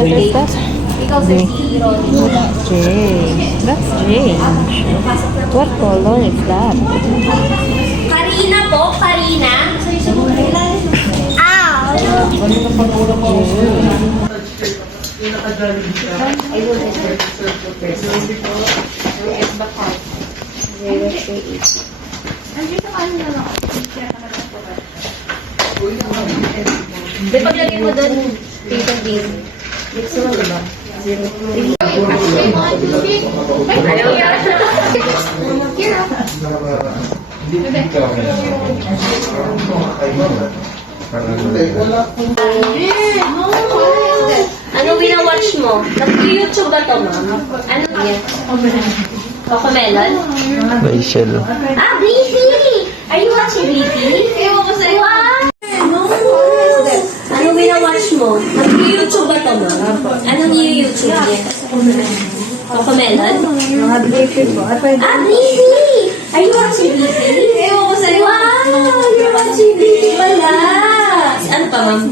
What is that? Ikaw sa si Ronnie. That's strange. That's strange. What color is that? Karina po, Karina. Ow! Di paglagay mo doon, dito din. Dito mo diba? 0. Ano binawatch mo? Nag-YouTube ba to, ma'am? Ano yan? Cocomelon? Rachel. Ah, Blippi! Are you watching Blippi? Ewan ko sa'yo. Wow! Ano binawatch mo? Nag-YouTube ba to, ma'am? Anong YouTube niya? Cocomelon? Mga Blippi po. Ah, Blippi! Are you watching Blippi? Ewan ko sa'yo. Wow! You're watching Blippi pala! Ano pa, ma'am?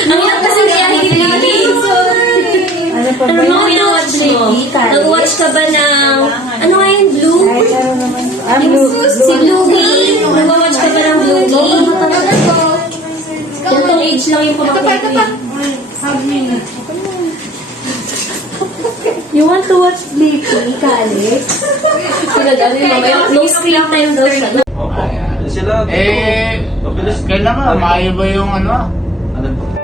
Ang hirap kasi kaya hindi Blippi. Ano pa ba Ano yun? mo binawatch mo? Nag-watch ka ba ng... Ano nga yung Blue? Ay, ano naman. Ah, blue. Si Bluey. Nag-watch ka ba ng Bluey? Gantong age lang yung pagkakulit. You want to watch Blippi, Alex? Sila dali mamaya. No screen time daw siya. Sila, kailangan maayo ba yung ano? ano